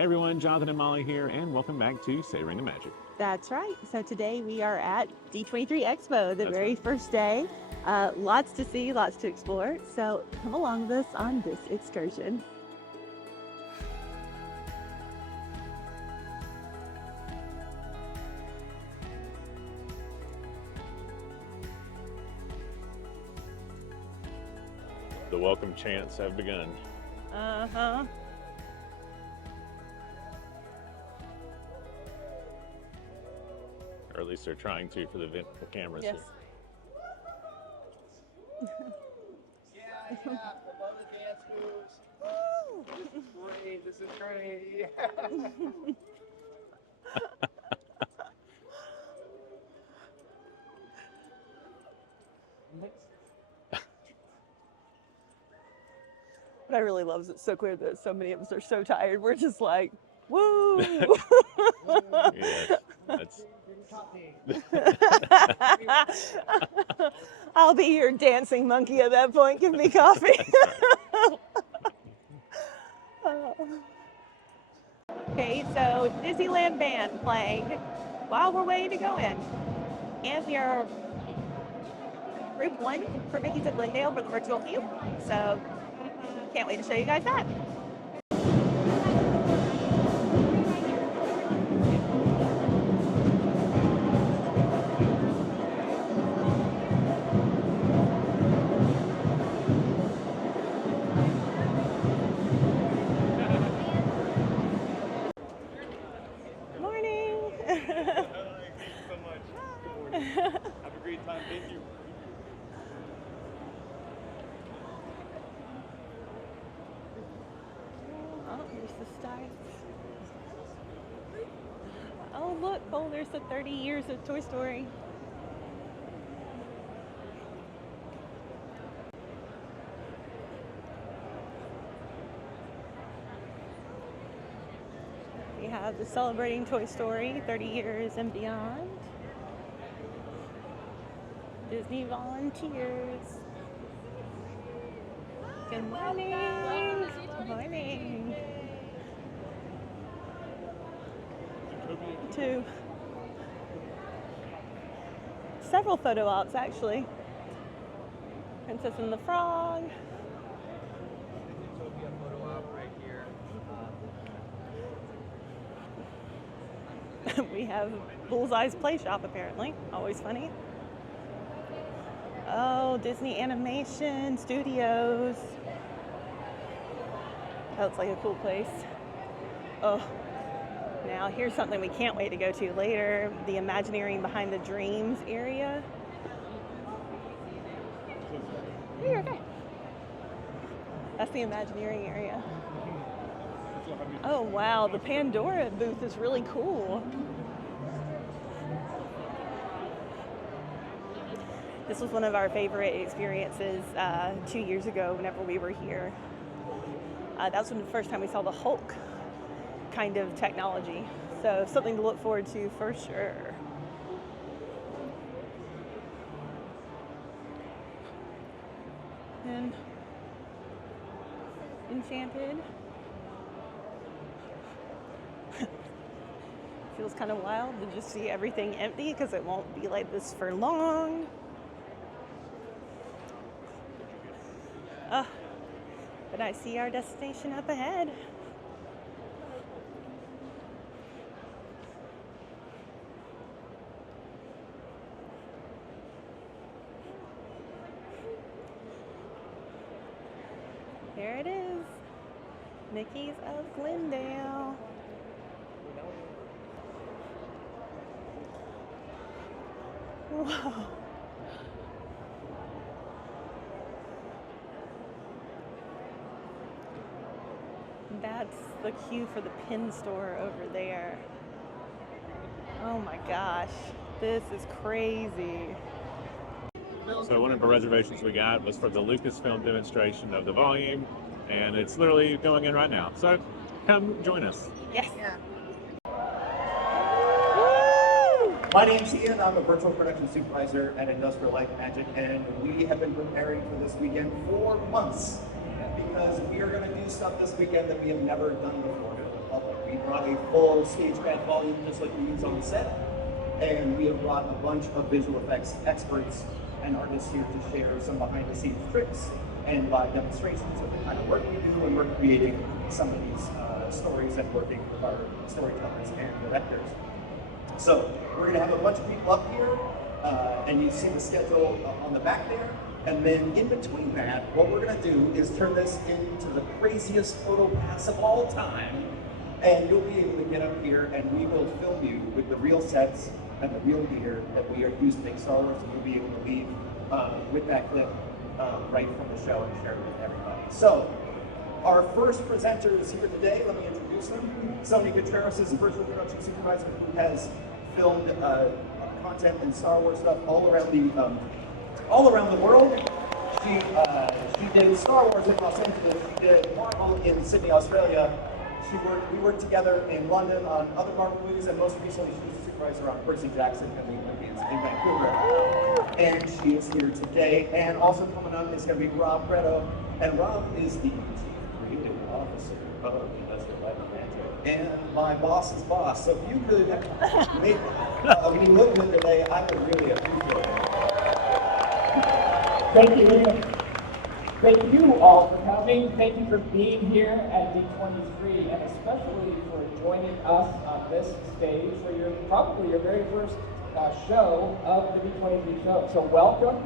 Hey everyone, Jonathan and Molly here, and welcome back to Savoring the Magic. That's right. So today we are at D23 Expo, the That's very right. first day. Lots to see, lots to explore. So come along with us on this excursion. The welcome chants have begun. Uh-huh. Or at least they're trying to for the cameras. Yes. I love the dance moves. This is great. This is great. What I really love is it's so clear that so many of us are so tired. We're just like, woo! Yes, that's... I'll be your dancing monkey at that point. Give me coffee. Okay, so Disneyland band playing while we're waiting to go in. And we are group 1 for Mickey's at Glendale for the virtual view. So can't wait to show you guys that. Morning. Thank you so much. Good morning. Have a great time. Thank you. Oh, there's the stars. Oh, look, Cole, there's the 30 years of Toy Story. We have the Celebrating Toy Story 30 years and beyond. Disney volunteers. Good morning. Good morning. To several photo ops actually. Princess and the Frog. Utopia photo op right here. We have Bullseye's Play Shop apparently. Always funny. Oh, Disney Animation Studios. That looks like a cool place. Oh, now here's something we can't wait to go to later. The Imagineering Behind the Dreams area. You're okay. That's the Imagineering area. Oh wow, the Pandora booth is really cool. This was one of our favorite experiences 2 years ago whenever we were here. That was the first time we saw the Hulk kind of technology. So something to look forward to for sure. And Enchanted. Feels kind of wild to just see everything empty because it won't be like this for long. But I see our destination up ahead. There it is. Mickey's of Glendale. Whoa. That's the queue for the pin store over there. Oh my gosh, this is crazy. So one of the reservations we got was for the Lucasfilm demonstration of the volume, and it's literally going in right now. So come join us. Yes. Yeah. Woo! My name's Ian. I'm a virtual production supervisor at Industrial Light Magic, and we have been preparing for this weekend for months because we are going to do stuff this weekend that we have never done before with the public. We brought a full StageCraft volume just like we use on set. And we have brought a bunch of visual effects experts and artists here to share some behind the scenes tricks and live demonstrations of the kind of work we do when we're creating some of these stories and working with our storytellers and directors. So we're gonna have a bunch of people up here and you see the schedule on the back there. And then in between that, what we're gonna do is turn this into the craziest photo pass of all time. And you'll be able to get up here and we will film you with the real sets and the real gear that we are used to make Star Wars, and you'll be able to leave with that clip right from the show and share it with everybody. So, our first presenter is here today. Let me introduce him. Sony Contreras is the virtual production supervisor who has filmed content and Star Wars stuff all around the world. She did Star Wars in Los Angeles. She did Marvel in Sydney, Australia. We worked together in London on other Marvel movies, and most recently she was the supervisor on Percy Jackson and the Olympians in Vancouver. And she is here today. And also coming up is going to be Rob Preto. And Rob is the Chief Creative Officer of Industrial Light and Magic and my boss's boss. So if you could make me look good today, I would really appreciate it. Thank you. Thank you all for coming. Thank you for being here at D23, and especially for joining us on this stage for probably your very first show of the D23 show. So welcome.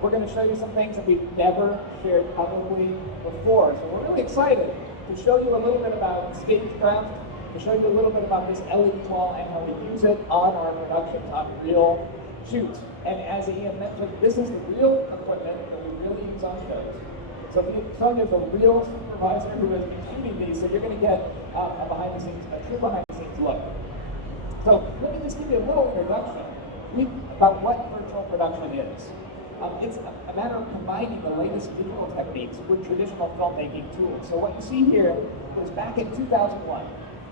We're going to show you some things that we've never shared publicly before. So we're really excited to show you a little bit about StageCraft, to show you a little bit about this LED wall and how we use it on our productions on real shoots. And as Ian mentioned, this is the real equipment that we really use on shows. So Sonia's a real supervisor who has been shooting these, so you're going to get a true behind the scenes look. So let me just give you a little introduction about what virtual production is. It's a matter of combining the latest digital techniques with traditional filmmaking tools. So what you see here was back in 2001,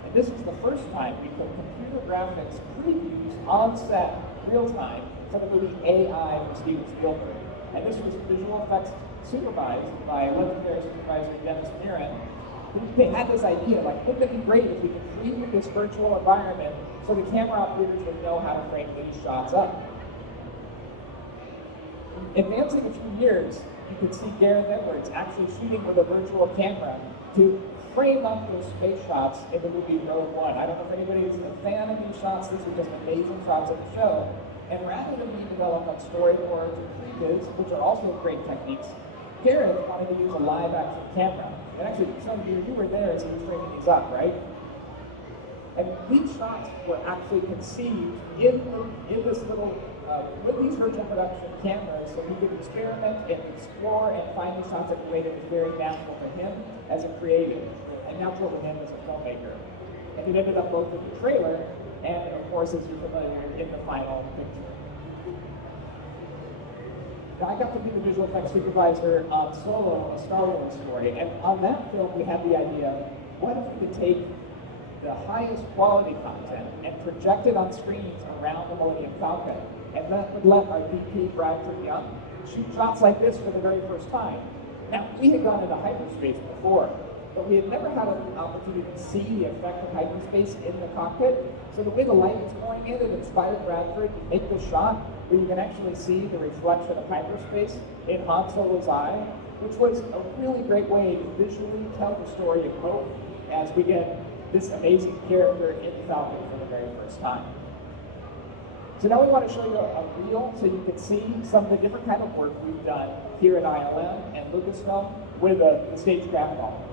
and this was the first time we put computer graphics previews on set, real time, for the movie AI from Steven Spielberg. And this was visual effects supervised by legendary supervisor Dennis Mirren. They had this idea, like, wouldn't it be great if we could preview this virtual environment so the camera operators would know how to frame these shots up. Advancing a few years, you could see Gareth Edwards actually shooting with a virtual camera to frame up those space shots in the movie Rogue One. I don't know if anybody's a fan of these shots. These are just amazing shots of the show. And rather than being developed on storyboards or previews, which are also great techniques, Gareth wanted to use a live action camera. And actually, some of you were there as he was framing these up, right? And these shots were actually conceived in this little, with these virtual production cameras, so he could experiment and explore and find these shots in a way that was very natural to him as a creative, and natural to him as a filmmaker. And it ended up both in the trailer and, of course, as you're familiar, in the final picture. Now, I got to be the visual effects supervisor on Solo, a Star Wars story, and on that film we had the idea, what if we could take the highest quality content and project it on screens around the Millennium Falcon, and that would let our VP, Bradford Young, shoot shots like this for the very first time. Now, we had gone into hyperspace before, but we had never had an opportunity to see the effect of hyperspace in the cockpit. So the way the light was going in, it inspired Bradford to make this shot where you can actually see the reflection of hyperspace in Han Solo's eye, which was a really great way to visually tell the story of Hope as we get this amazing character in Falcon for the very first time. So now we want to show you a reel so you can see some of the different kind of work we've done here at ILM and Lucasfilm with the StageCraft model.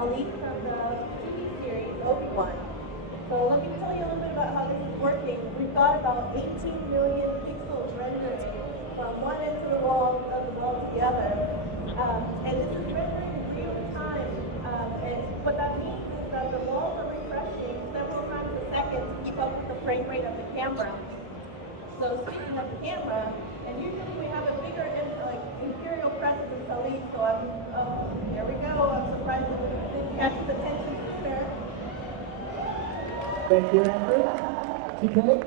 Sully from the TV series Obi-Wan. So let me tell you a little bit about how this is working. We've got about 18 million pixels rendering from one end of the wall to the other. And this is rendering in real time. And what that means is that the walls are refreshing several times a second to keep up with the frame rate of the camera. So speaking of the camera, and usually we have a bigger imperial presence in Sully, so here we go. I'm surprised that we didn't catch his attention sooner. Thank you, Andrew. TK?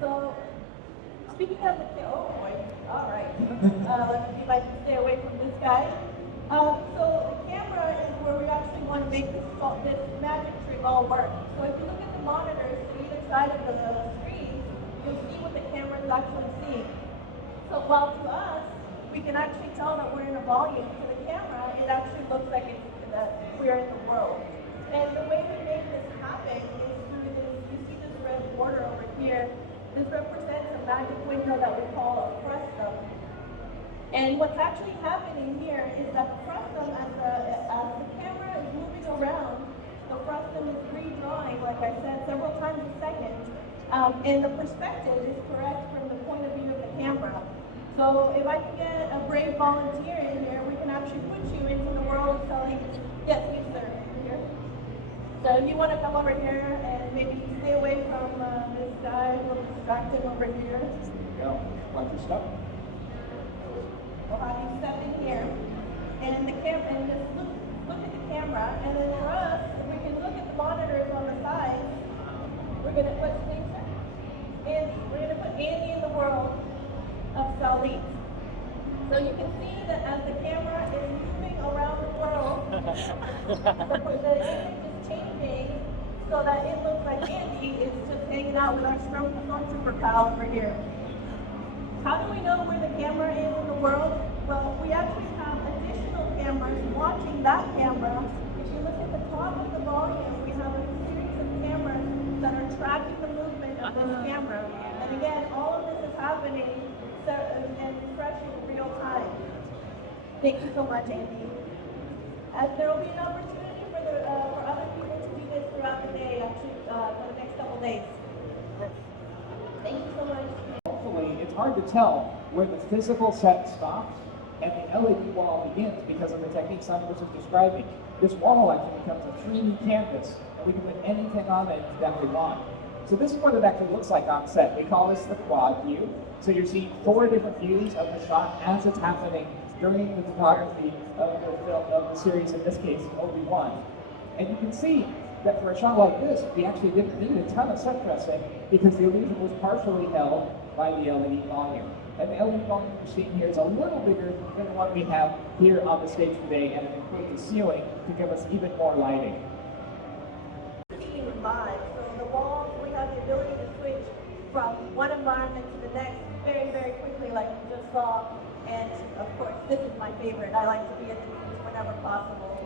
So, speaking of the oh boy, all right. Let's see if I can stay away from this guy. So the camera is where we actually want to make this magic trick all work. So if you look at the monitors to either side of the screen, you'll see what the camera is actually seeing. So while to us, we can actually tell that we're in a volume, to the camera, it actually looks like that we're in the world. And the way we make this happen is through this, you see this red border over here. This represents a magic window that we call a frustum. And what's actually happening here is that the frustum, as the camera is moving around, the frustum is redrawing, like I said, several times a second. And the perspective is correct from the point of view of the camera. So if I can get a brave volunteer in here, we can actually put you into the world of selling. Yes, you sir, here. So if you want to come over here and maybe stay away from this guy, we'll distract him over here. There you go. Watch your step. We'll have you step in here, and just look at the camera, and then for us, we can look at the monitors on the side. We're gonna put Andy. We're gonna put Andy in the world of Sully. So you can see that as the camera is moving around the world, the image is changing so that it looks like Andy is just hanging out with our stormtrooper pal over here. How do we know where the camera is in the world? Well, we actually have additional cameras watching that camera. If you look at the top of the volume, we have a series of cameras that are tracking the movement of this camera. And again, all of this is happening and refreshing in real time. Thank you so much, Andy. There will be an opportunity for other people to do this throughout the day, actually, for the next couple days. Thank you so much. Hopefully, it's hard to tell where the physical set stops and the LED wall begins because of the techniques Simon was just describing. This wall actually becomes a 3D canvas, and we can put anything on it that we want. So this is what it actually looks like on set. We call this the quad view. So you're seeing 4 different views of the shot as it's happening during the photography of the film of the series, in this case, Obi-Wan. And you can see that for a shot like this, we actually didn't need a ton of set dressing because the illusion was partially held by the LED volume. And the LED volume you're seeing here is a little bigger than the one we have here on the stage today, and it includes a ceiling to give us even more lighting. Live. So the walls, we have the ability to switch from one environment to the next very, very quickly, like you just saw. And of course, this is my favorite. I like to be at the beach whenever possible.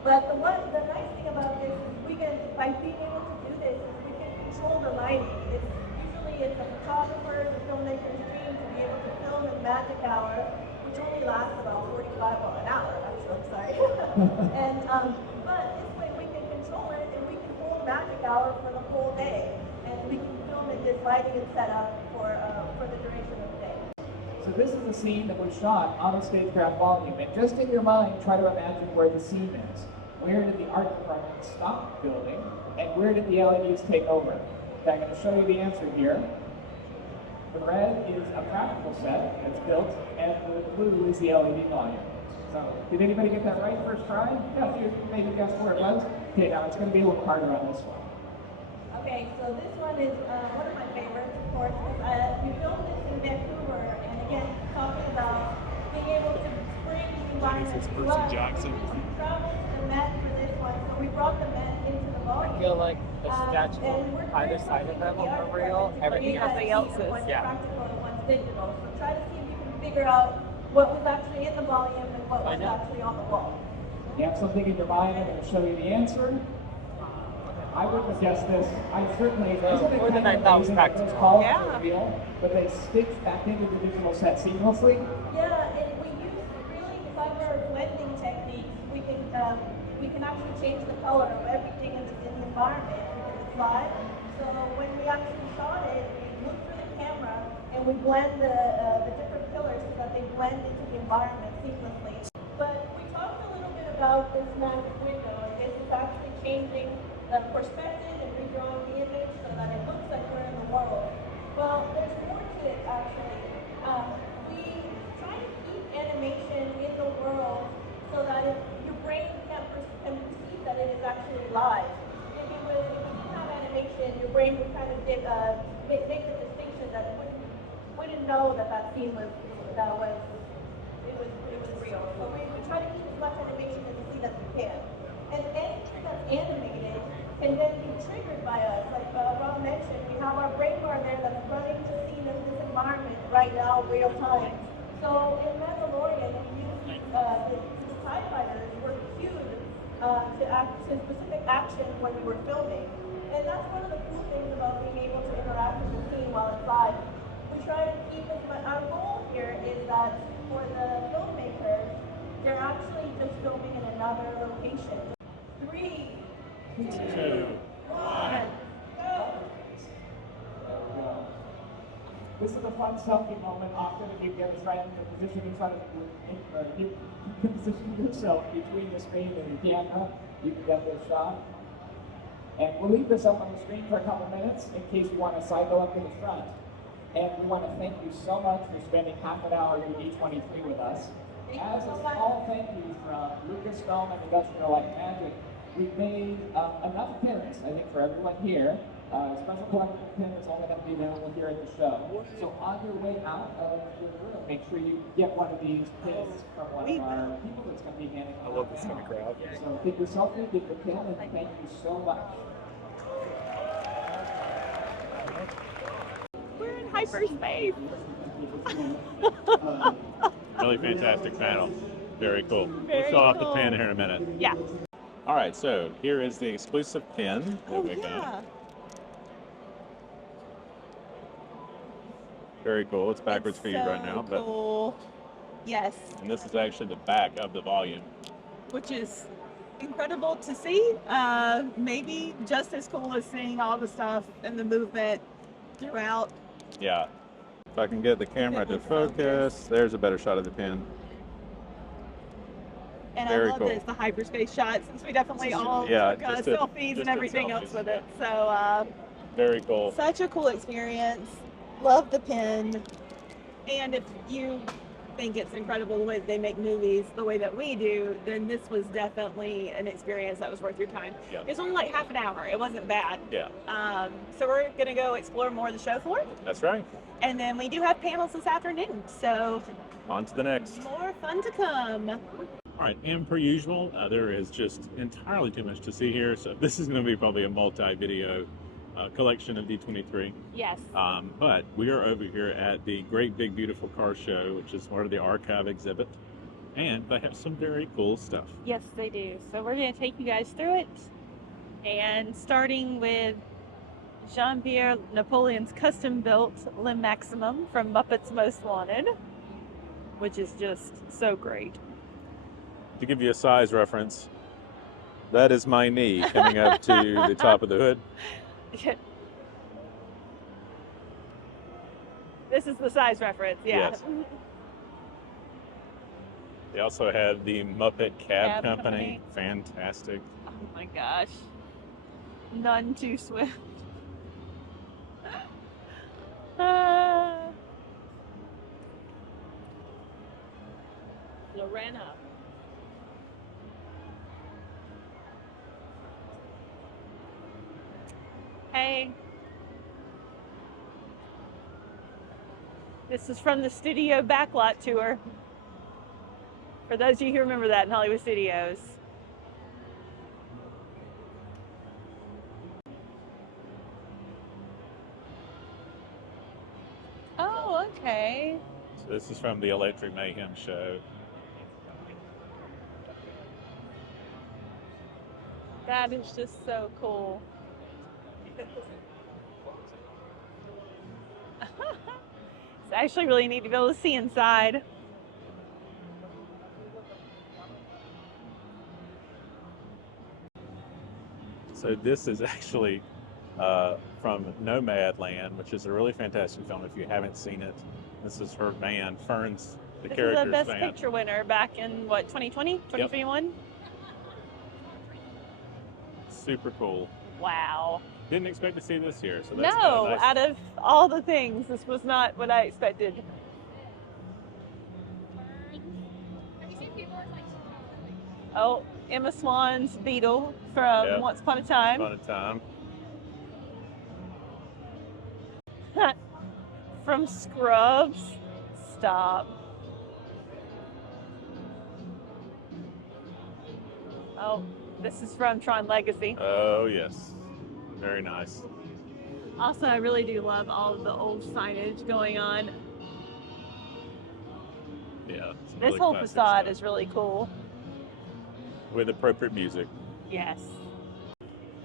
But the nice thing about this is we can, by being able to do this, is we can control the lighting. Usually it's a photographer's, a filmmaker's dream to be able to film in magic hour, which only lasts about an hour, actually, sorry. And but this way we can control it and we can hold magic hour for the whole day, and we can film in this lighting and setup for the duration of the day. So this is a scene that was shot on a StageCraft volume, and just in your mind, try to imagine where the scene is. Where did the art department stop building, and where did the LEDs take over? Okay, I'm going to show you the answer here. The red is a practical set that's built, and the blue is the LED volume. So, did anybody get that right first try? Yeah, if you maybe guessed where it was. Okay, now it's going to be a little harder on this one. Okay, so this one is one of my favorites, of course. We filmed this in Vancouver, and again, talking about being able to bring the environment to us. Jackson. We traveled to the Met for this one, so we brought the Met into the volume. I feel like the statue on either side of them are real, everything else is, yeah. Practical and one's digital. So try to see if you can figure out what was actually in the volume and what was actually on the wall. You have something in your mind, I'm going to show you the answer. I wouldn't have guessed this. I certainly, isn't it More than kind I of thought was amazing that those practical. colors Yeah. are real, but they stitch back into the digital set seamlessly? Yeah, and we use really clever blending techniques. We can change the color of everything in the environment because it's live. So when we actually shot it, we look through the camera and we blend the different pillars so that they blend into the environment seamlessly. But we talked a little bit about this magic window, and this is actually changing the perspective and redrawing the image so that it looks like we're in the world. Well, there's more to it actually. We try to keep animation in the world so that your brain can perceive that it is actually live. If you didn't have animation, your brain would kind of make the distinction that it wouldn't know that scene was real. So we try to keep as much animation in the scene as we can. And anything that's animated can then be triggered by us. Like Rob mentioned, we have our brain bar there that's running the scene of this environment right now, real time. So in Mandalorian, we use the TIE fighters were cued to specific action when we were filming. And that's one of the cool things about being able to interact with the scene while it's live. We try to keep as much, our goal here is that for the filmmakers, they're actually just filming in another location. 3, 2, 1, go! There we go. This is a fun selfie moment. Often if you get us right into position in front of you can position yourself between the screen and the camera, you can get this shot. And we'll leave this up on the screen for a couple minutes in case you want to cycle up to the front. And we want to thank you so much for spending half an hour at D23 with us. As a small thank you from Lucasfilm and Industrial Light and Magic, we've made enough pins, I think, for everyone here. Special collectible pin is only going to be available here at the show. So on your way out of your room, make sure you get one of these pins from one of our people that's going to be handing out. I love this kind of crowd. So get your selfie, get your pin, and thank you so much. We're in hyperspace. Really fantastic panel. Very cool. Very We'll show off the cool. pin here in a minute. Yeah. All right, so here is the exclusive pin that we got. Very cool. It's backwards for you right now, but cool. Yes, and this is actually the back of the volume. which is incredible to see. Maybe just as cool as seeing all the stuff and the movement throughout. Yeah. If I can get the camera to focus, there's a better shot of the pin. And Very I love cool. this, the hyperspace shot, since we definitely all Yeah, took just did selfies and everything selfies, else with yeah. it. So Very cool. such a cool experience. Love the pin. And if you think it's incredible the way that they make movies the way that we do, then this was definitely an experience that was worth your time. Yeah. It was only like half an hour. It wasn't bad. Yeah, So we're going to go explore more of the show floor. that's right. And then we do have panels this afternoon. So On to the next. more fun to come. All right, and per usual, there is just entirely too much to see here. So this is going to be probably a multi-video collection of D23. Yes. But we are over here at the Great Big Beautiful Car Show, which is part of the archive exhibit. And they have some very cool stuff. Yes, they do. So we're going to take you guys through it. And starting with Jean-Pierre Napoleon's custom-built Lim Maximum from Muppets Most Wanted, which is just so great. To give you a size reference, that is my knee coming up to the top of the hood. This is the size reference, yeah. Yes. They also have the Muppet Cab Company. Fantastic. Oh my gosh. None too swift. Lorena. Hey. This is from the Studio Backlot Tour. For those of you who remember that in Hollywood Studios. Oh, okay. So this is from the Electric Mayhem show. That is just so cool. It's actually really neat to be able to see inside. So this is actually from Nomadland, which is a really fantastic film if you haven't seen it. This is her van, Fern's, the This is character's a Best van. Picture winner back in, what, 2020? 2021? Super cool. Wow. Didn't expect to see this here, so that's No, nice. out of all the things, this was not what I expected. Oh, Emma Swan's Beetle from Yep. Once Upon a Time. Fun of time. From Scrubs. Stop. Oh, this is from Tron Legacy. Oh yes, very nice. Also, I really do love all of the old signage going on. Yeah. some This really whole classic facade stuff. is really cool. With appropriate music. Yes.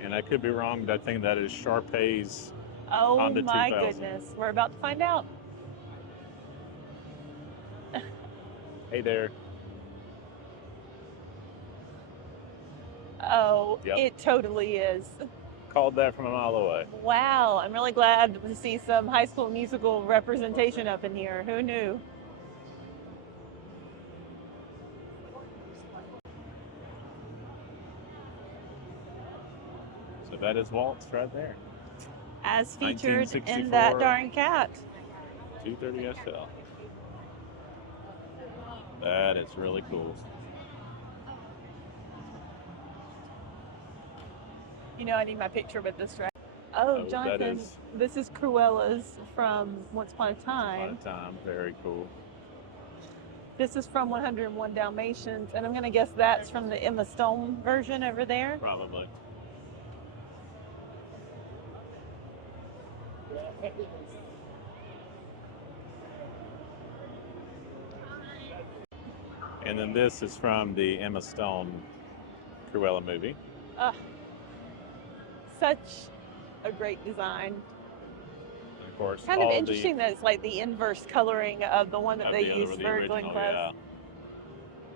And I could be wrong, but I think that is Sharpay's. Oh Honda my 2000. goodness. We're about to find out. Hey there. Oh, Yep. it totally is. Called that from a mile away. Wow, I'm really glad to see some High School Musical representation up in here. Who knew? So that is Waltz right there. As featured in That 1964. Darn Cat. 230 SL. That is really cool. You know, I need my picture with this, right? Oh, Oh, that Jonathan, is- this is Cruella's from Once Upon a Fun Time. of time. Very cool. This is from 101 Dalmatians, and I'm going to guess that's from the Emma Stone version over there. Probably. And then this is from the Emma Stone Cruella movie. Such a great design. And of course, Kind of all interesting that it's like the inverse coloring of the one that of they the other- used the for original, Glenn Close. yeah.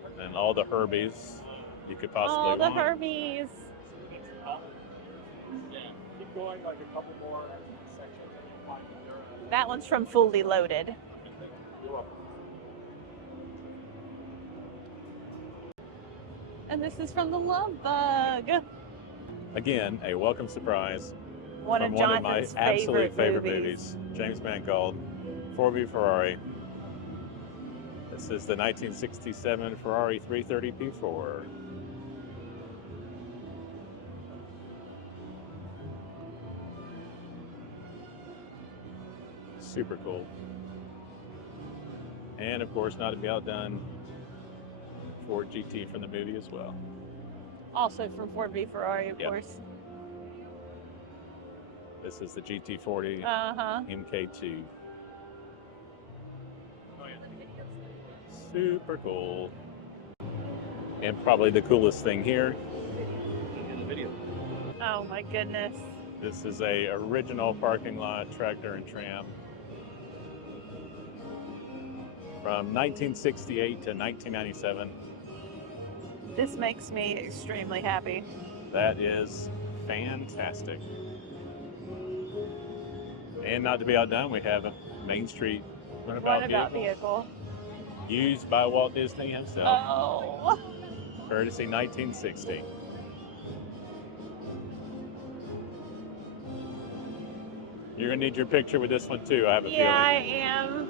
And then all the Herbies you could possibly Oh, the want. Hermes. Keep going like a couple more sections. That one's from Fully Loaded. And this is from The Love Bug. Again, a welcome surprise One from of one of my Jonathan's absolute favorite movies. James Mangold, 4V Ferrari. This is the 1967 Ferrari 330 P4. Super cool. And of course, not to be outdone, Ford GT from the movie as well. Also from Ford v Ferrari, of Yep. course. This is the GT40 Uh-huh. MK2. Super cool. And probably the coolest thing here. Oh my goodness. This is a original parking lot tractor and tram from 1968 to 1997. This makes me extremely happy. That is fantastic. And not to be outdone, we have a Main Street runabout Runabout vehicle vehicle. used by Walt Disney himself, Oh. courtesy 1960. You're gonna need your picture with this one too, I have a Yeah, I feeling. am.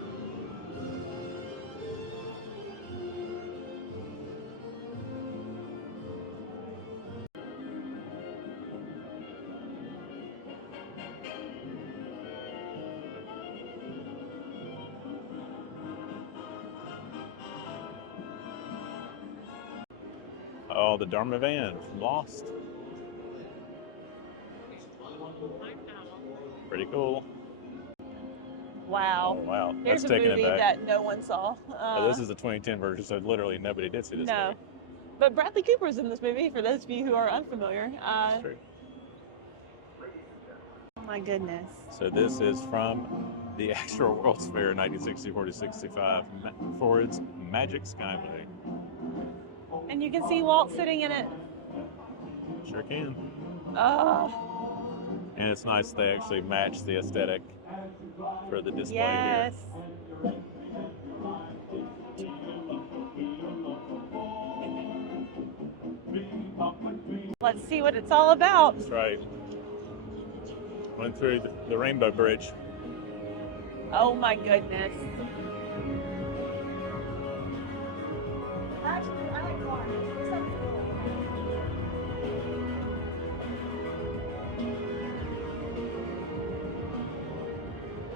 Oh, the Dharma van from Lost. Pretty cool. Wow. Oh, wow. There's That's a taking movie it back. that no one saw. Oh, this is the 2010 version, so literally nobody did see this no. movie. But Bradley Cooper's in this movie, for those of you who are unfamiliar. That's true. Oh my goodness. So this is from the actual World's Fair 1964 to 65 Ford's Magic Skyway. And you can see Walt sitting in it. Sure can. Oh, And it's nice they actually match the aesthetic for the display yes. Let's see what it's all about. here. That's right. Went through the Rainbow Bridge. Oh my goodness.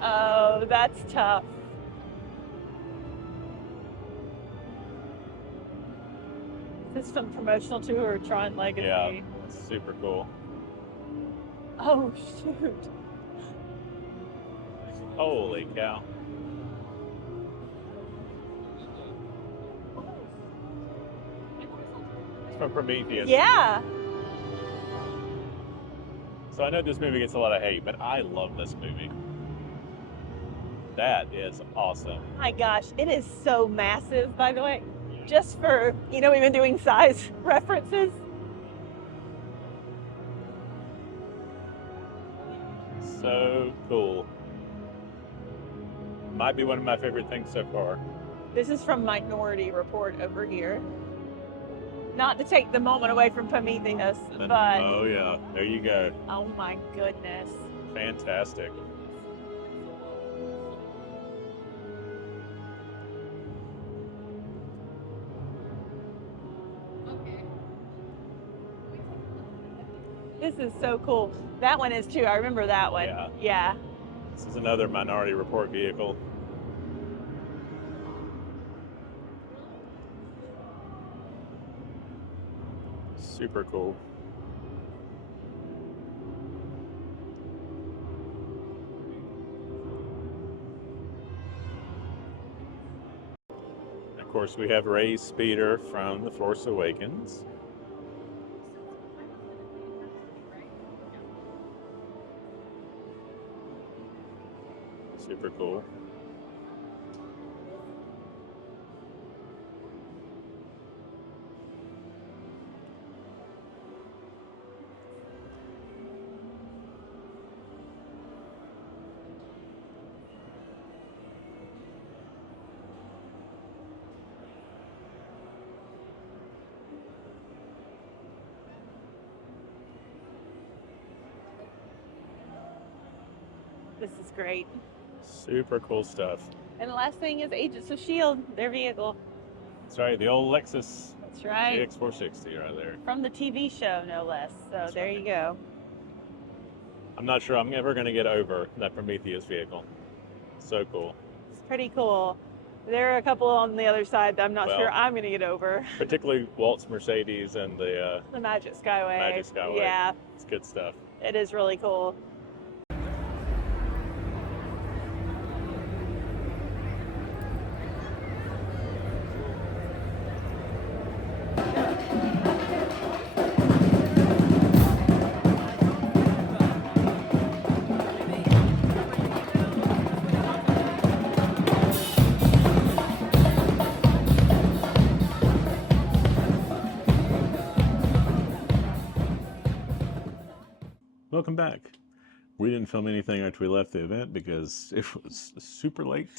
Oh, that's tough. This is some promotional tour, Tron Legacy. Yeah, it's super cool. Oh, shoot. Holy cow. It's from Prometheus. Yeah. So I know this movie gets a lot of hate, but I love this movie. That is awesome. My gosh, it is so massive, by the way. Just for, even doing size references. So cool. Might be one of my favorite things so far. This is from Minority Report over here. Not to take the moment away from Prometheus, but Oh yeah, there you go. oh my goodness. Fantastic. This is so cool. That one is too. I remember that one. Yeah. Yeah. This is another Minority Report vehicle. Super cool. Of course, we have Rey's speeder from The Force Awakens. Super cool. This is great. Super cool stuff. And the last thing is Agents of S.H.I.E.L.D., their vehicle. That's right, the old Lexus That's right. GX460 right there. From the TV show, no less. So That's there right. you go. I'm not sure I'm ever going to get over that Prometheus vehicle. So cool. It's pretty cool. There are a couple on the other side that I'm not Well, sure I'm going to get over. Particularly Walt's Mercedes and the The Magic Skyway. Magic Skyway. Yeah, It's good stuff. it is really cool. Welcome back. We didn't film anything after we left the event because it was super late.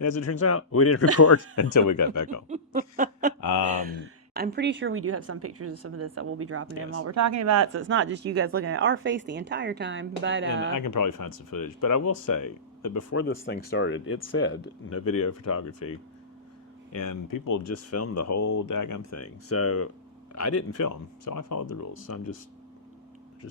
As it turns out, we didn't record until we got back home. I'm pretty sure we do have some pictures of some of this that we'll be dropping in Yes. while we're talking about it. So it's not just you guys looking at our face the entire time. But And I can probably find some footage. But I will say that before this thing started, it said no video photography. And people just filmed the whole daggum thing. So I didn't film, so I followed the rules. So I'm just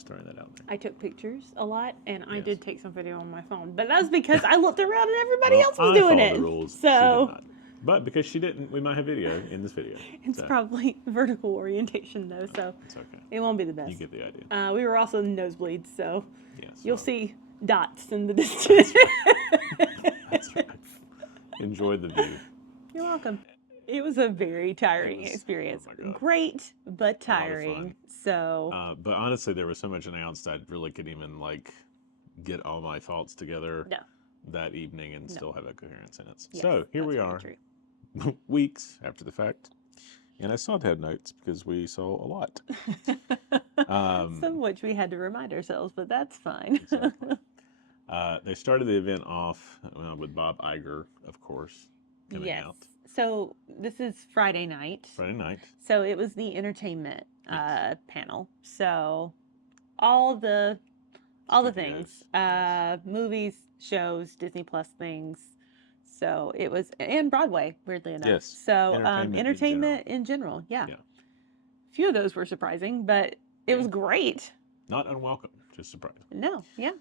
throwing that out there. I took pictures a lot, and I Yes. did take some video on my phone. But that was because I looked around and everybody Well, else was I doing followed it. the rules. She So did not. But because she didn't, we might have video in this video. it's So probably vertical orientation though, so it's okay. it won't be the best. You get the idea. We were also in nosebleeds, so Yes. you'll see dots in the distance. That's right. Enjoy the view. You're welcome. It was a very tiring was- experience. oh my God. Great, but A lot of tiring. fun. So But honestly, there was so much announced, I really couldn't even get all my thoughts together No. that evening and No. still have a coherent sentence. yes, so here that's we very are, true. weeks after the fact, And I still have to have notes because we saw a lot. Some of which we had to remind ourselves, but that's fine. Exactly. They started the event off with Bob Iger, of course, coming Yes. out. So this is Friday night. Friday night. So it was the entertainment Yes. panel. So all the things, Studios, movies, shows, Disney Plus things. So it was, and Broadway, weirdly enough. Yes. So Entertainment in general, yeah. Yeah. A few of those were surprising, but it was great. Not unwelcome, just surprising. No, yeah.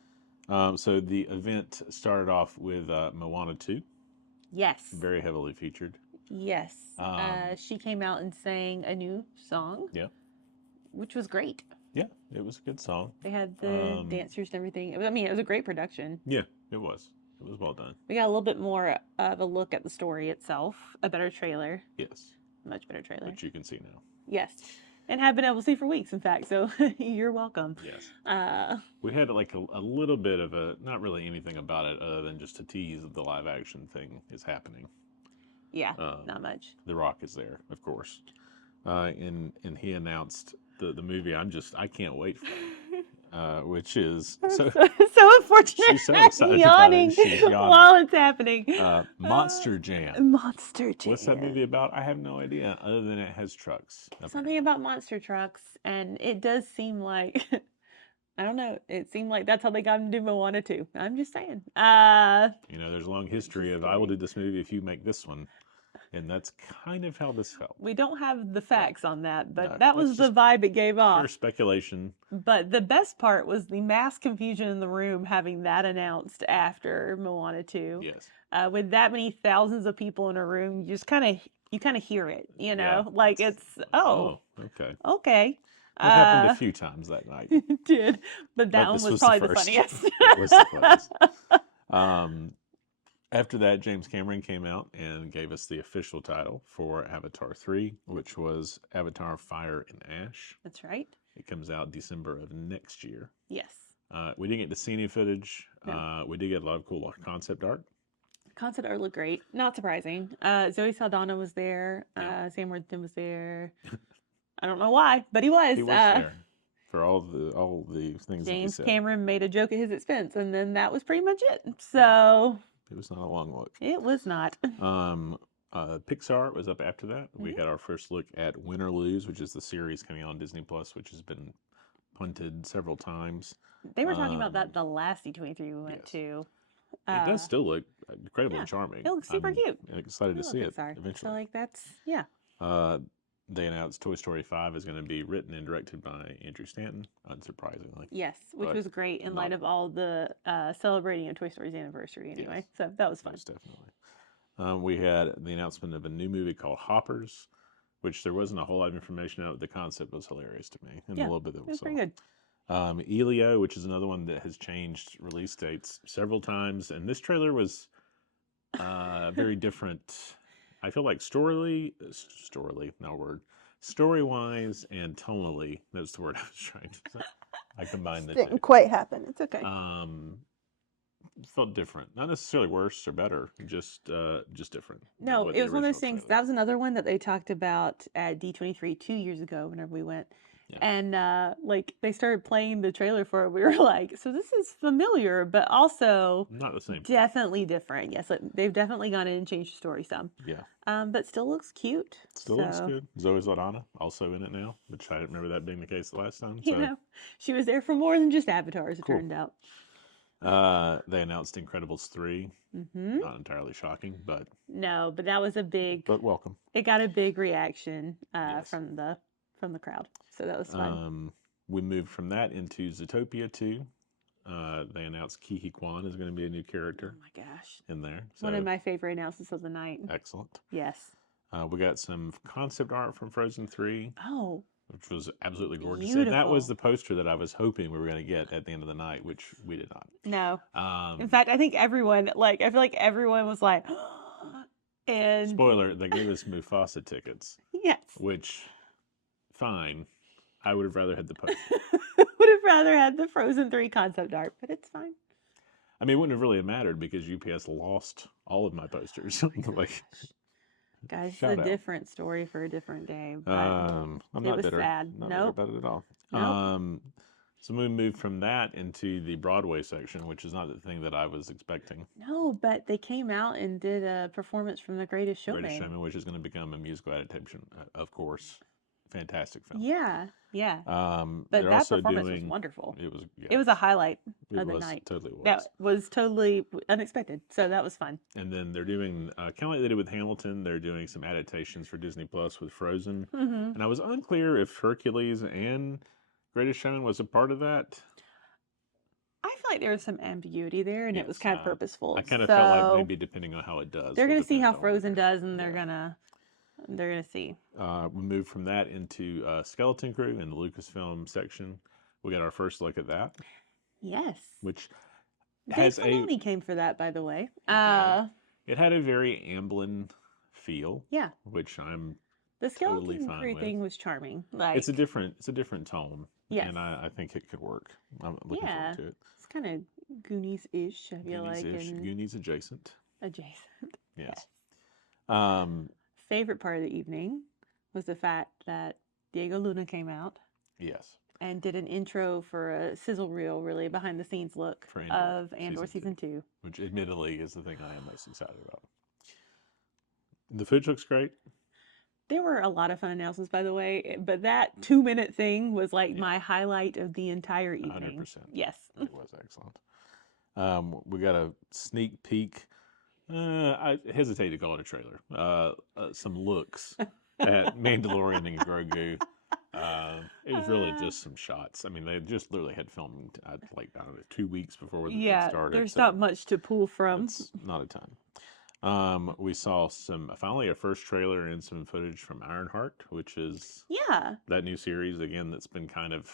So the event started off with Moana 2. Yes. Very heavily featured. Yes. She came out and sang a new song. Yeah. Which was great. Yeah, it was a good song. They had the dancers and everything. It was a great production. Yeah, it was. It was well done. We got a little bit more of a look at the story itself. A better trailer. Yes. Much better trailer. Which you can see now. Yes. And have been able to see for weeks, in fact. So you're welcome. Yes. We had like a little bit of not really anything about it other than just a tease of the live action thing is happening. Yeah, not much. The Rock is there, of course. And he announced the movie I can't wait for. Which is so unfortunate. She's so excited yawning, she's yawning while it's happening. Monster Jam. Monster Jam. What's that movie about? I have no idea, other than it has trucks. Something about monster trucks, and it does seem like I don't know. It seemed like that's how they got him to do Moana 2. I'm just saying. There's a long history of I will do this movie if you make this one. And that's kind of how this felt. We don't have the facts on that, but that was the vibe it gave off. Pure speculation. But the best part was the mass confusion in the room having that announced after Moana 2. Yes. With that many thousands of people in a room, you just kind of hear it, Yeah, like it's okay. Okay. It happened a few times that night. It did, but that one was probably the funniest. It was the funniest. After that, James Cameron came out and gave us the official title for Avatar 3, which was Avatar Fire and Ash. That's right. It comes out December of next year. Yes. We didn't get to see any footage. No. We did get a lot of cool concept art. Concept art looked great. Not surprising. Zoe Saldana was there. Yeah. Sam Worthington was there. I don't know why, but he was. He was there for all the things James that he said. Cameron made a joke at his expense, and then that was pretty much it. So it was not a long look. It was not. Pixar was up after that. We had our first look at Win or Lose, which is the series coming on Disney Plus, which has been punted several times. They were talking about that the last D23 we went to. It does still look incredibly charming. It looks super cute. I'm excited to see it eventually. So like that's yeah. They announced Toy Story 5 is going to be written and directed by Andrew Stanton, unsurprisingly. Yes, which was great in light of all the celebrating of Toy Story's anniversary anyway. Yes. So that was fun. Most definitely. We had the announcement of a new movie called Hoppers, which there wasn't a whole lot of information out. The concept was hilarious to me. And a little bit that we saw. Pretty good. Elio, which is another one that has changed release dates several times. And this trailer was very different. I feel like story-wise and tonally, that's the word I was trying to say. I combined the two. Didn't quite happen. It's okay. Felt different. Not necessarily worse or better, just different. No, it was one of those things. That was another one that they talked about at D23 2 years ago whenever we went. Yeah. And like they started playing the trailer for it. We were like, so this is familiar, but also not the same. Definitely different. Yes, they've definitely gone in and changed the story some. Yeah. But still looks cute. Still looks good. Zoe Saldana also in it now, which I didn't remember that being the case the last time. So. She was there for more than just Avatar, as it turned out. They announced Incredibles 3. Mm-hmm. Not entirely shocking, but no, but that was a big. But welcome. It got a big reaction from the crowd, so that was fun. We moved from that into Zootopia 2. They announced Ki-Hee Kwan is going to be a new character. Oh my gosh! In there, one of my favorite announcements of the night. Excellent. Yes. We got some concept art from Frozen 3. Oh. Which was absolutely gorgeous. Beautiful. And that was the poster that I was hoping we were going to get at the end of the night, which we did not. No. In fact, I think everyone, I feel like everyone was like, and. Spoiler, they gave us Mufasa tickets. Yes. Which, fine. I would have rather had the poster. Would have rather had the Frozen 3 concept art, but it's fine. I mean, it wouldn't have really mattered because UPS lost all of my posters. Guys, it's Shout a out. different story for a different day. But I'm not was bitter. sad. Not bitter Nope. about it at all. Nope. So we moved from that into the Broadway section, which is not the thing that I was expecting. No, but they came out and did a performance from The Greatest Showman. Greatest Showman, which is going to become a musical adaptation, of course. Fantastic film. Yeah, yeah. But they're that also performance was doing. wonderful. It was. It was a highlight It of the was, night. totally was. That was totally unexpected. So that was fun. And then they're doing, kind of like they did with Hamilton, they're doing some adaptations for Disney Plus with Frozen. Mm-hmm. And I was unclear if Hercules and Greatest Showman was a part of that. I feel like there was some ambiguity there, and it was Yes, kind of purposeful. I kind of felt like So maybe depending on how it does. they're will gonna see depend how on Frozen whether- does, and they're yeah. gonna see. We moved from that into Skeleton Crew in the Lucasfilm section. We got our first look at that, Yes. which Dave has Filoni came for that, by the way. it had a very Amblin feel, Yeah. which I'm The totally skeleton fine crew with. thing was charming. Like it's a different tone. Yes. And I think it could work. I'm looking Yeah. forward to it. it's kind of Goonies-ish. I feel like Goonies-ish, and Goonies adjacent. adjacent. Yes. Um, Favorite part of the evening was the fact that Diego Luna came out yes. and did an intro for a sizzle reel, really behind the scenes look For Andor of Andor season season 2. Which admittedly is the thing I am most excited about. The footage looks great. There were a lot of fun announcements, by the way, but that 2-minute thing was like Yeah. my highlight of the entire evening. 100%. Yes. It was excellent. We got a sneak peek. I hesitate to call it a trailer. Some looks at Mandalorian and Grogu. It was really just some shots. I mean, they just literally had filmed like, I don't know, 2 weeks before it Yeah, started. there's so not much to pull from. it's not a ton. We saw finally a first trailer and some footage from Ironheart, which is Yeah, that new series again that's been kind of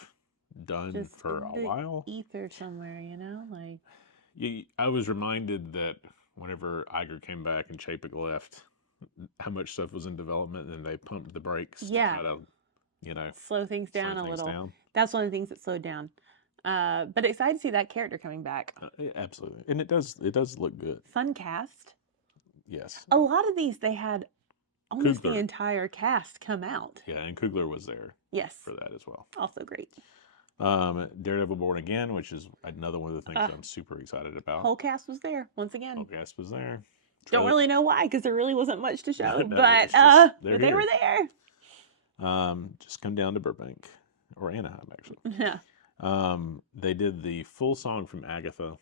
done just for in a the while. ether somewhere, like I was reminded that whenever Iger came back and Chapek left, how much stuff was in development, and they pumped the brakes Yeah. to try to, slow things down slow a things little. down. That's one of the things that slowed down. But excited to see that character coming back. Yeah, absolutely, and it does look good. Fun cast. Yes. A lot of these they had almost the Coogler. entire cast come out. Yeah, and Coogler was there Yes, for that as well. also great. Daredevil Born Again, which is another one of the things I'm super excited about. Whole cast was there once again. Whole cast was there. Don't Trailer- really know why, because there really wasn't much to show. No, but it's just- they're but they here. were there. Just come down to Burbank or Anaheim, actually. Yeah. They did the full song from Agatha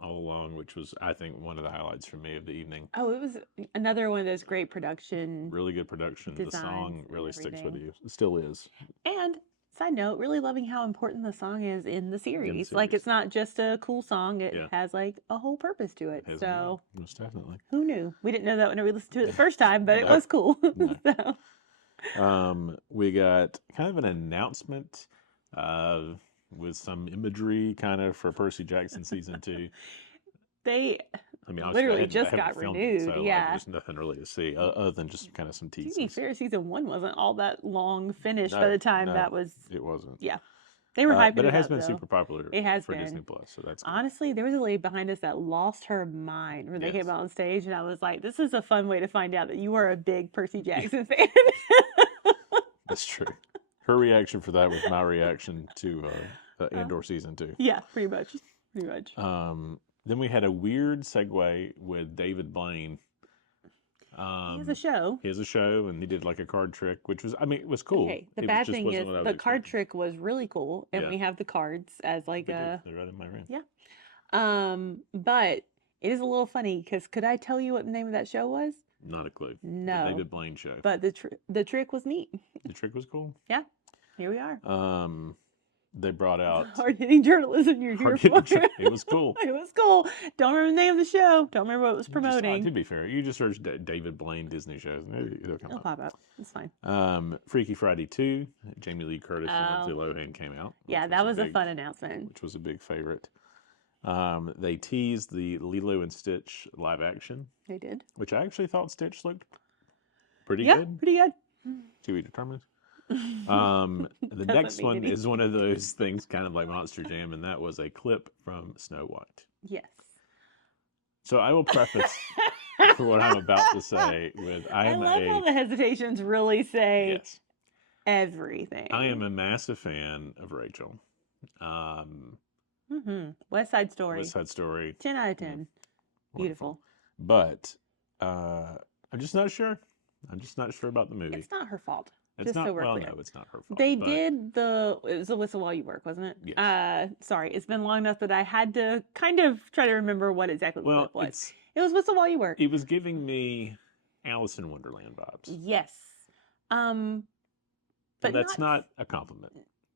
all along, which was, I think, one of the highlights for me of the evening. Oh, it was another one of those great production. Really good production. The Designs song and really sticks with everything. you. It still is. And side note, really loving how important the song is in the series. Like, series. it's not just a cool song; it Yeah. has like a whole purpose to it. Has So most definitely. who knew? We didn't know that when we listened to it the first time, but it No. was cool. No. So We got kind of an announcement with some imagery kind of for Percy Jackson season 2. they I mean, obviously, Literally I hadn't- just I haven't got filmed renewed, It, so yeah. there's nothing really to see other than just kind of some to be teasers. fair, season 1 wasn't all that long finished by No, the time no. that was. It wasn't. Yeah, they were hyping but it has up, been though. super popular It has for been. Disney Plus, so that's good. Honestly, there was a lady behind us that lost her mind when they came Yes. out on stage, and I was like, "This is a fun way to find out that you are a big Percy Jackson fan." That's true. Her reaction for that was my reaction to Andor season 2. Yeah, pretty much. Pretty much. Then we had a weird segue with David Blaine. He has a show. He has a show, and he did like a card trick, which was, I mean, it was cool. Okay, the It bad just thing wasn't is what I was the card expecting. trick was really cool, and Yeah. we have the cards as like We do. a. They're right in my room. Yeah. But it is a little funny because could I tell you what the name of that show was? Not a clue. No. The David Blaine show. But the trick was neat. The trick was cool. Here we are. They brought out. Hard hitting journalism you're here for. It was cool. It was cool. Don't remember the name of the show. Don't remember what it was promoting. To be fair, you just search David Blaine Disney shows. Maybe it'll come It'll up. pop up. It's fine. Freaky Friday 2, Jamie Lee Curtis and Oh. Lindsay Lohan came out. Yeah, which that was a big- fun announcement. Which was a big favorite. They teased the Lilo and Stitch live action, They did. which I actually thought Stitch looked pretty Yeah, good. pretty good. To be determined. The Doesn't next mean one anything. is one of those things kind of like Monster Jam, and that was a clip from Snow White. Yes. So I will preface for what I'm about to say with I love how the hesitations really say yes, everything. I am a massive fan of Rachel. West Side Story. West Side Story. 10 out of 10. Beautiful. But I'm just not sure. I'm just not sure about the movie. It's not her fault. It's just not. so we're Well, clear. no, it's not her fault. They did it was a Whistle While You Work, wasn't it? Yes. Sorry, it's been long enough that I had to kind of try to remember what exactly the clip was. It was Whistle While You Work. It was giving me Alice in Wonderland vibes. Yes. But that's not a compliment.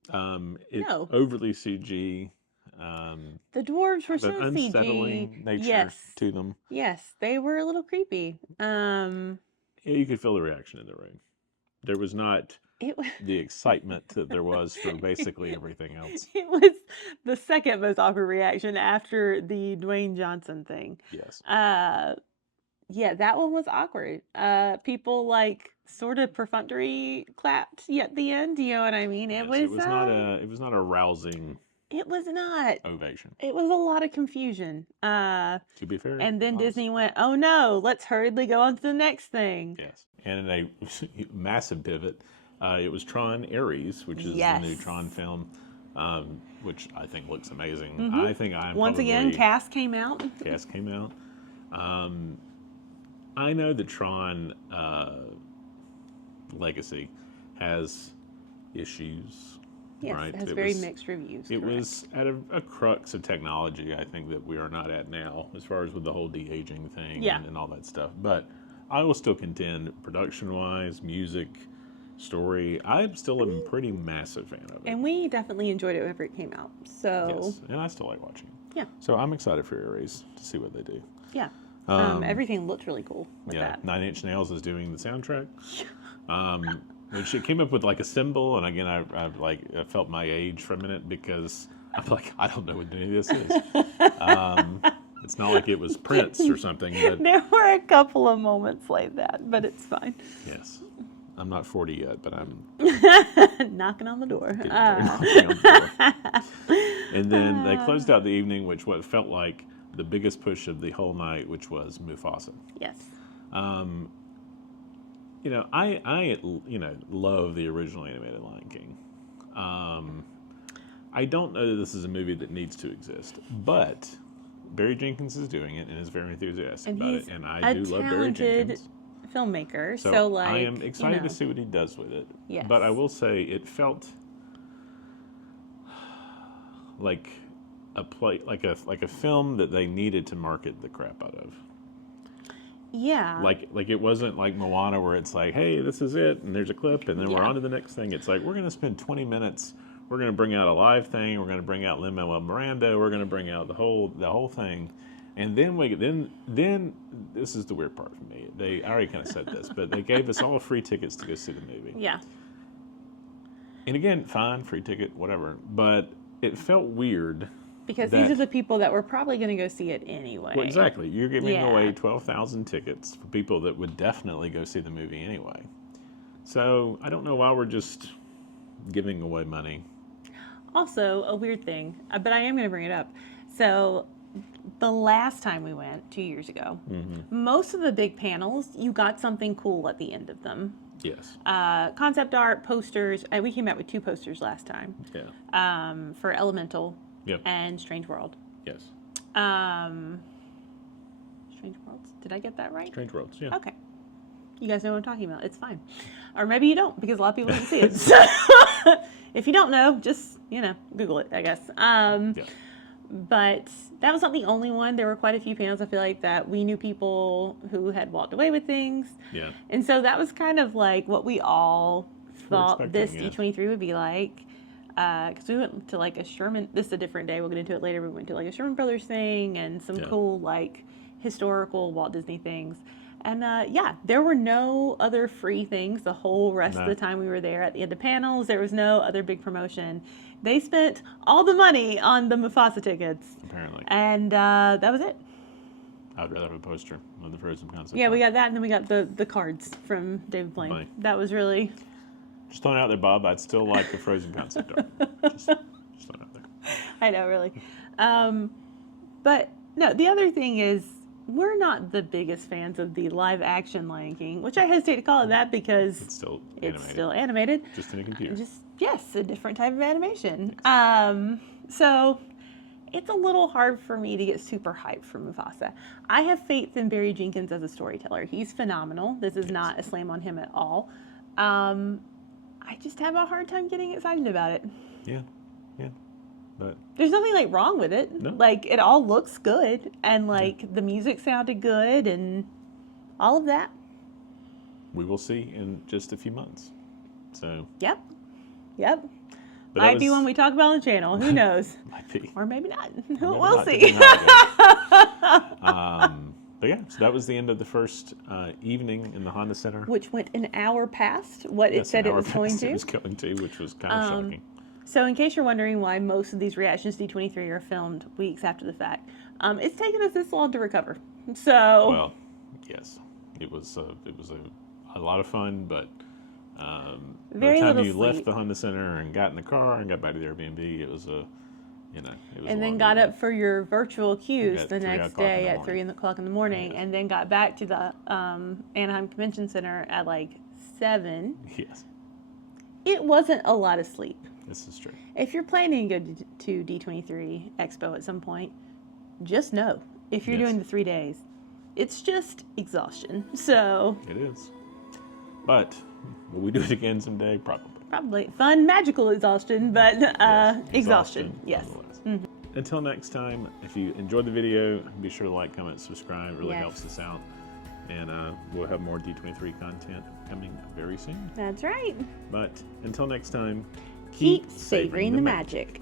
It's No. overly CG. The dwarves were so an CG. unsettling nature to them. Yes, they were a little creepy. Yeah, you could feel the reaction in the room. There was not the excitement that there was for basically everything else. It was the second most awkward reaction after the Dwayne Johnson thing. Yes. Yeah, that one was awkward. People like sort of perfunctory clapped at the end. Do you know what I mean? It was not a rousing. It was not ovation. It was a lot of confusion. To be fair. And then Disney went, "Oh no, let's hurriedly go on to the next thing." Yes. And in a massive pivot, it was Tron Ares, which is the new Tron film, which I think looks amazing. Mm-hmm. I think once again, cast came out. I know the Tron legacy has issues. Yes, right? it has very mixed reviews. It was at a crux of technology, I think, that we are not at now, as far as with the whole de-aging thing and all that stuff. But I will still contend, production-wise, music, story, I'm still a pretty massive fan of it. And we definitely enjoyed it whenever it came out. So yes, and I still like watching it. Yeah. So I'm excited for Ares to see what they do. Yeah. Everything looked really cool with that. 9 Inch Nails is doing the soundtrack. Which it came up with like a symbol, and again, I felt my age for a minute because I'm like, I don't know what any of this is. It's not like it was Prince or something. But there were a couple of moments like that, but it's fine. Yes. I'm not 40 yet, but I'm knocking on the door. And then they closed out the evening, which what felt like the biggest push of the whole night, which was Mufasa. Yes. I love the original animated Lion King. I don't know that this is a movie that needs to exist, but Barry Jenkins is doing it and is very enthusiastic about it, and I do love Barry Jenkins. Filmmaker, so like I am excited to see what he does with it. Yes. But I will say it felt like a film that they needed to market the crap out of. Yeah. Like it wasn't like Moana where it's like, hey, this is it, and there's a clip, and then we're on to the next thing. It's like, we're going to spend 20 minutes, we're going to bring out a live thing, we're going to bring out Lin-Manuel Miranda, we're going to bring out the whole thing. And then this is the weird part for me. I already kind of said this, but they gave us all free tickets to go see the movie. Yeah. And again, fine, free ticket, whatever. But it felt weird. Because these are the people that were probably going to go see it anyway. Well, exactly. You're giving away 12,000 tickets for people that would definitely go see the movie anyway. So I don't know why we're just giving away money. Also, a weird thing, but I am going to bring it up. So the last time we went, 2 years ago, most of the big panels, you got something cool at the end of them. Yes. Concept art, posters. We came out with 2 posters last time. Yeah. For Elemental. Yep. And Strange World. Yes. Strange Worlds. Did I get that right? Strange Worlds, yeah. Okay. You guys know what I'm talking about. It's fine. Or maybe you don't, because a lot of people didn't see it. So if you don't know, just, Google it, I guess. Yeah. But that was not the only one. There were quite a few panels, I feel like, that we knew people who had walked away with things. Yeah. And so that was kind of like what we all thought this D23 would be like. Because we went to like a Sherman, this is a different day, we'll get into it later, we went to like a Sherman Brothers thing and some cool like historical Walt Disney things. And there were no other free things the whole rest of the time we were there. At the end of panels, there was no other big promotion. They spent all the money on the Mufasa tickets. Apparently. And that was it. I would rather have a poster of the Frozen concept. Yeah, we got that, and then we got the cards from David Blaine. That was really... Just throwing it out there, Bob, I'd still like the Frozen concept art. Just throwing it out there. I know, really. But, no, the other thing is, we're not the biggest fans of the live action Lion King, which I hesitate to call it that because It's still it's animated. still animated. Just in a computer. Yes, a different type of animation. So it's a little hard for me to get super hyped for Mufasa. I have faith in Barry Jenkins as a storyteller. He's phenomenal. This is not a slam on him at all. I just have a hard time getting excited about it. Yeah. But There's nothing like wrong with it. No. Like it all looks good, and like the music sounded good, and all of that. we will see in just a few months. So Yep. but that Might be was- one we talk about on the channel. Who knows? might be. Or maybe not. Maybe We'll not, see. depending how it goes. But yeah, so that was the end of the first evening in the Honda Center. Which went an hour past what it Yes, said an it hour was going past to. It was going to, which was kind of shocking. So in case you're wondering why most of these reactions to D23 are filmed weeks after the fact, it's taken us this long to recover. So Well, yes, it was a lot of fun, but by Very the time little you left sleep. the Honda Center and got in the car and got back to the Airbnb, it was a, it was a and then long got day. up for your virtual cues At the 3 next o'clock in day the at 3 morning. o'clock in the morning, and then got back to the Anaheim Convention Center at like 7. Yes, It wasn't a lot of sleep. this is true. If you're planning to go to D23 Expo at some point, just know if you're Yes. doing the 3 days, it's just exhaustion. So It is. But will we do it again someday? Probably. probably fun, magical exhaustion, but Yes, exhaustion. Yes. nonetheless. Until next time, if you enjoyed the video, be sure to like, comment, subscribe. It really Yes. helps us out. And we'll have more D23 content coming very soon. That's right. But until next time, Keep savoring the magic.